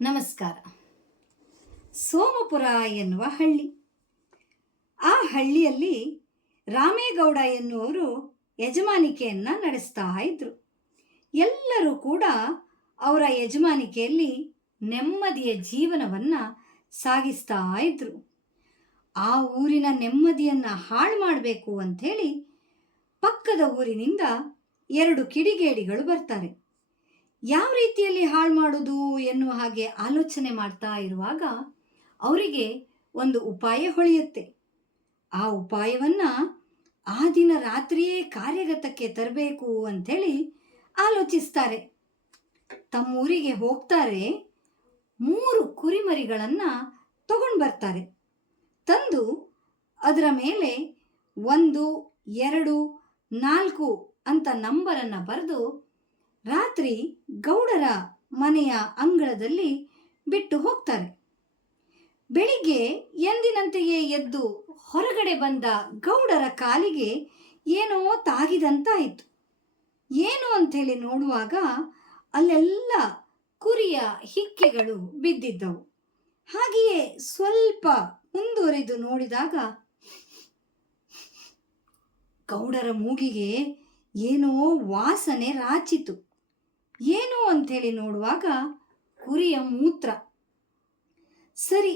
ನಮಸ್ಕಾರ. ಸೋಮಪುರ ಎನ್ನುವ ಹಳ್ಳಿ. ಆ ಹಳ್ಳಿಯಲ್ಲಿ ರಾಮೇಗೌಡ ಎನ್ನುವರು ಯಜಮಾನಿಕೆಯನ್ನು ನಡೆಸ್ತಾ ಇದ್ರು. ಎಲ್ಲರೂ ಕೂಡ ಅವರ ಯಜಮಾನಿಕೆಯಲ್ಲಿ ನೆಮ್ಮದಿಯ ಜೀವನವನ್ನು ಸಾಗಿಸ್ತಾ ಇದ್ರು. ಆ ಊರಿನ ನೆಮ್ಮದಿಯನ್ನು ಹಾಳು ಮಾಡಬೇಕು ಅಂಥೇಳಿ ಪಕ್ಕದ ಊರಿನಿಂದ 2 ಕಿಡಿಗೇಡಿಗಳು ಬರ್ತಾರೆ. ಯಾವ ರೀತಿಯಲ್ಲಿ ಹಾಳು ಮಾಡೋದು ಎನ್ನುವ ಹಾಗೆ ಆಲೋಚನೆ ಮಾಡ್ತಾ ಇರುವಾಗ ಅವರಿಗೆ ಒಂದು ಉಪಾಯ ಹೊಳೆಯುತ್ತೆ. ಆ ಉಪಾಯವನ್ನು ಆ ದಿನ ರಾತ್ರಿಯೇ ಕಾರ್ಯಗತಕ್ಕೆ ತರಬೇಕು ಅಂಥೇಳಿ ಆಲೋಚಿಸ್ತಾರೆ. ತಮ್ಮೂರಿಗೆ ಹೋಗ್ತಾರೆ. 3 ಕುರಿಮರಿಗಳನ್ನು ತಗೊಂಡು ಬರ್ತಾರೆ. ತಂದು ಅದರ ಮೇಲೆ 1, 2, 4 ಅಂತ ನಂಬರನ್ನು ಬರೆದು ರಾತ್ರಿ ಗೌಡರ ಮನೆಯ ಅಂಗಳದಲ್ಲಿ ಬಿಟ್ಟು ಹೋಗ್ತಾರೆ. ಬೆಳಿಗ್ಗೆ ಎಂದಿನಂತೆಯೇ ಎದ್ದು ಹೊರಗಡೆ ಬಂದ ಗೌಡರ ಕಾಲಿಗೆ ಏನೋ ತಾಗಿದಂತಾಯಿತು. ಏನು ಅಂಥೇಳಿ ನೋಡುವಾಗ ಅಲ್ಲೆಲ್ಲ ಕುರಿಯ ಹಿಕ್ಕೆಗಳು ಬಿದ್ದಿದ್ದವು. ಹಾಗೆಯೇ ಸ್ವಲ್ಪ ಮುಂದುವರಿದು ನೋಡಿದಾಗ ಗೌಡರ ಮೂಗಿಗೆ ಏನೋ ವಾಸನೆ ರಾಚಿತು. ಏನು ಅಂಥೇಳಿ ನೋಡುವಾಗ ಕುರಿಯ ಮೂತ್ರ. ಸರಿ,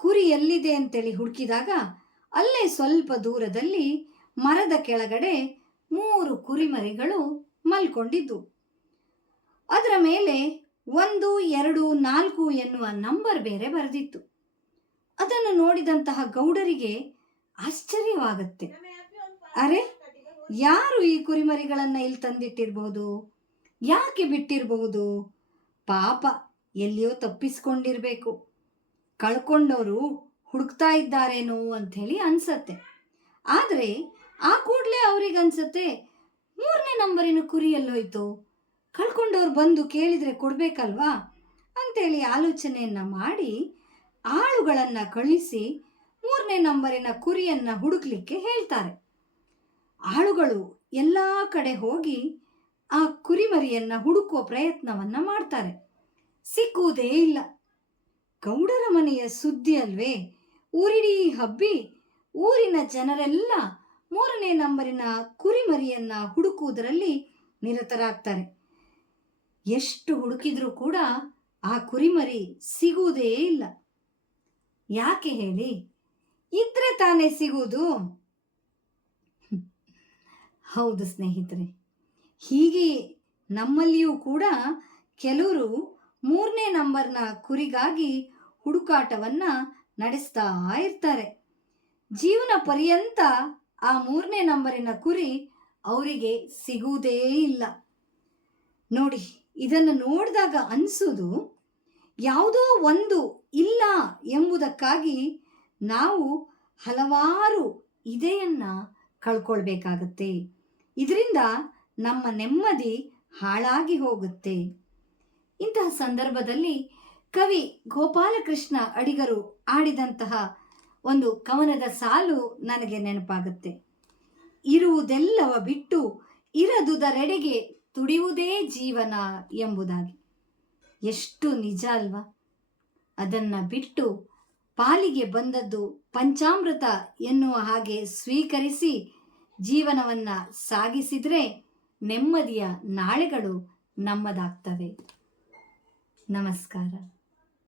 ಕುರಿ ಎಲ್ಲಿದೆ ಅಂತೇಳಿ ಹುಡುಕಿದಾಗ ಅಲ್ಲೇ ಸ್ವಲ್ಪ ದೂರದಲ್ಲಿ ಮರದ ಕೆಳಗಡೆ 3 ಕುರಿಮರಿಗಳು ಮಲ್ಕೊಂಡಿದ್ದು. ಅದರ ಮೇಲೆ 1, 2, 4 ಎನ್ನುವ ನಂಬರ್ ಬೇರೆ ಬರೆದಿತ್ತು. ಅದನ್ನು ನೋಡಿದಂತಹ ಗೌಡರಿಗೆ ಆಶ್ಚರ್ಯವಾಗುತ್ತೆ. ಅರೆ, ಯಾರು ಈ ಕುರಿಮರಿಗಳನ್ನು ಇಲ್ಲಿ ತಂದಿಟ್ಟಿರಬಹುದು? ಯಾಕೆ ಬಿಟ್ಟಿರಬಹುದು? ಪಾಪ, ಎಲ್ಲಿಯೋ ತಪ್ಪಿಸ್ಕೊಂಡಿರಬೇಕು, ಕಳ್ಕೊಂಡವರು ಹುಡುಕ್ತಾ ಇದ್ದಾರೇನೋ ಅಂಥೇಳಿ ಅನ್ಸತ್ತೆ. ಆದರೆ ಆ ಕೂಡಲೇ ಅವ್ರಿಗೆ ಅನ್ಸತ್ತೆ, 3ನೇ ನಂಬರಿನ ಕುರಿ ಎಲ್ಲೋಯ್ತು, ಕಳ್ಕೊಂಡವ್ರು ಬಂದು ಕೇಳಿದರೆ ಕೊಡಬೇಕಲ್ವಾ ಅಂಥೇಳಿ ಆಲೋಚನೆಯನ್ನು ಮಾಡಿ ಆಳುಗಳನ್ನು ಕಳಿಸಿ 3ನೇ ನಂಬರಿನ ಕುರಿಯನ್ನು ಹುಡುಕ್ಲಿಕ್ಕೆ ಹೇಳ್ತಾರೆ. ಆಳುಗಳು ಎಲ್ಲ ಕಡೆ ಹೋಗಿ ಆ ಕುರಿಮರಿಯನ್ನು ಹುಡುಕುವ ಪ್ರಯತ್ನವನ್ನು ಮಾಡ್ತಾರೆ. ಸಿಕ್ಕುವುದೇ ಇಲ್ಲ. ಗೌಡರ ಮನೆಯ ಸುದ್ದಿ ಅಲ್ವೇ, ಊರಿಡೀ ಹಬ್ಬಿ ಊರಿನ ಜನರೆಲ್ಲ 3ನೇ ನಂಬರಿನ ಕುರಿಮರಿಯನ್ನು ಹುಡುಕುವುದರಲ್ಲಿ ನಿರತರಾಗ್ತಾರೆ. ಎಷ್ಟು ಹುಡುಕಿದ್ರೂ ಕೂಡ ಆ ಕುರಿಮರಿ ಸಿಗುವುದೇ ಇಲ್ಲ. ಯಾಕೆ ಹೇಳಿ? ಇದ್ರೆ ತಾನೇ ಸಿಗುವುದು. ಹೌದು ಸ್ನೇಹಿತರೆ, ಹೀಗೆ ನಮ್ಮಲ್ಲಿಯೂ ಕೂಡ ಕೆಲವರು 3ನೇ ನಂಬರ್ನ ಕುರಿಗಾಗಿ ಹುಡುಕಾಟವನ್ನು ನಡೆಸ್ತಾ ಇರ್ತಾರೆ. ಜೀವನ ಪರ್ಯಂತ ಆ 3ನೇ ನಂಬರಿನ ಕುರಿ ಅವರಿಗೆ ಸಿಗುವುದೇ ಇಲ್ಲ. ನೋಡಿ, ಇದನ್ನು ನೋಡಿದಾಗ ಅನಿಸೋದು, ಯಾವುದೋ ಒಂದು ಇಲ್ಲ ಎಂಬುದಕ್ಕಾಗಿ ನಾವು ಹಲವಾರು ಇದೆಯನ್ನು ಕಳ್ಕೊಳ್ಬೇಕಾಗತ್ತೆ. ಇದರಿಂದ ನಮ್ಮ ನೆಮ್ಮದಿ ಹಾಳಾಗಿ ಹೋಗುತ್ತೆ. ಇಂತಹ ಸಂದರ್ಭದಲ್ಲಿ ಕವಿ ಗೋಪಾಲಕೃಷ್ಣ ಅಡಿಗರು ಆಡಿದಂತಹ ಒಂದು ಕವನದ ಸಾಲು ನನಗೆ ನೆನಪಾಗುತ್ತೆ. ಇರುವುದೆಲ್ಲವ ಬಿಟ್ಟು ಇರದುದರೆಡೆಗೆ ತುಡಿಯುವುದೇ ಜೀವನ ಎಂಬುದಾಗಿ. ಎಷ್ಟು ನಿಜ ಅಲ್ವಾ? ಅದನ್ನು ಬಿಟ್ಟು ಪಾಲಿಗೆ ಬಂದದ್ದು ಪಂಚಾಮೃತ ಎನ್ನುವ ಹಾಗೆ ಸ್ವೀಕರಿಸಿ ಜೀವನವನ್ನು ಸಾಗಿಸಿದರೆ ನೆಮ್ಮದಿಯ ನಾಳೆಗಳು ನಮ್ಮದಾಗ್ತವೆ. ನಮಸ್ಕಾರ.